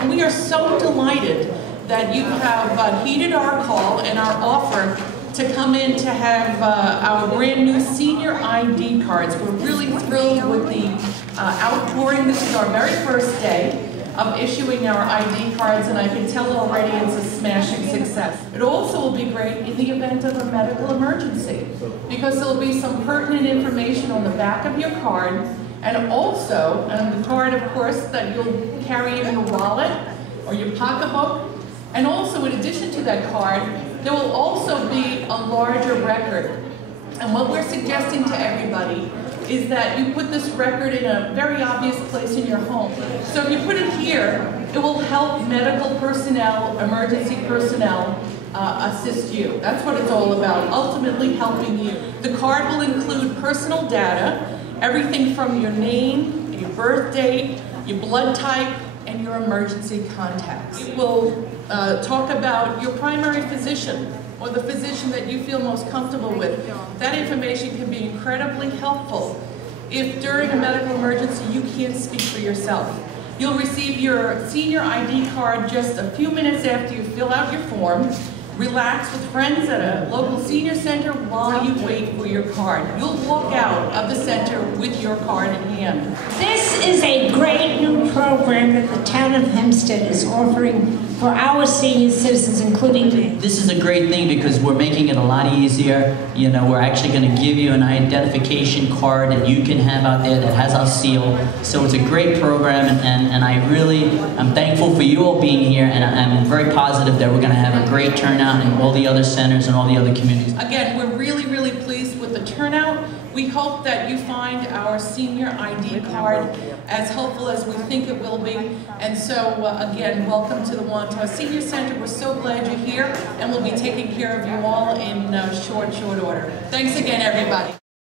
And we are so delighted that you have heeded our call and our offer to come in to have our brand new senior ID cards. We're really thrilled with the outpouring. This is our very first day of issuing our ID cards, and I can tell already it's a smashing success. It also will be great in the event of a medical emergency, because there will be some pertinent information on the back of your card, and also on the card, of course, that you'll carry in your wallet or your pocketbook. And also, in addition to that card, there will also be a larger record. And what we're suggesting to everybody is that you put this record in a very obvious place in your home. So if you put it here, it will help medical personnel, emergency personnel, assist you. That's what it's all about, ultimately helping you. The card will include personal data, everything from your name, your birth date, your blood type, and your emergency contacts. It will talk about your primary physician, or the physician that you feel most comfortable with. That information can be incredibly helpful if during a medical emergency you can't speak for yourself. You'll receive your senior ID card just a few minutes after you fill out your form. Relax with friends at a local senior center while you wait for your card. You'll walk out of the center with your card in hand. This is a great new program that the town of Hempstead is offering for our senior citizens, including me. This is a great thing because we're making it a lot easier. You know, we're actually going to give you an identification card that you can have out there that has our seal. So it's a great program, and I'm thankful for you all being here, and I'm very positive that we're going to have a great turnout in all the other centers and all the other communities. Again, we're really, really pleased with the turnout. We hope that you find our senior ID card as helpful as we think it will be. And so, again, welcome to the Wantagh Senior Center. We're so glad you're here, and we'll be taking care of you all in short order. Thanks again, everybody.